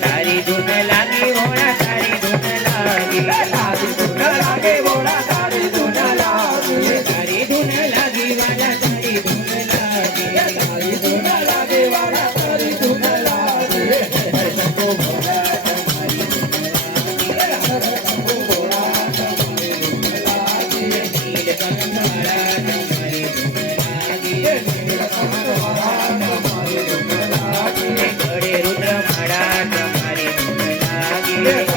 તારી ધૂન લાગી હોણા તારી ધૂન લાગી તારી ધૂન લાગે હોણા તારી ધૂન લાગી તારી ધૂન લાગી વાલા તારી ધૂન લાગી તારી ધૂન લાગે વાલા તારી ધૂન લાગી હરસંગો ભોળા તમારી હરસંગો ભોળા તમારી ધૂન લાગી નીલકંઠ વાળા તમારી ધૂન લાગી નીલકંઠ વાળા તમારી ધૂન લાગી ગળે રુદ્ર માળા તમારી ધૂન લાગી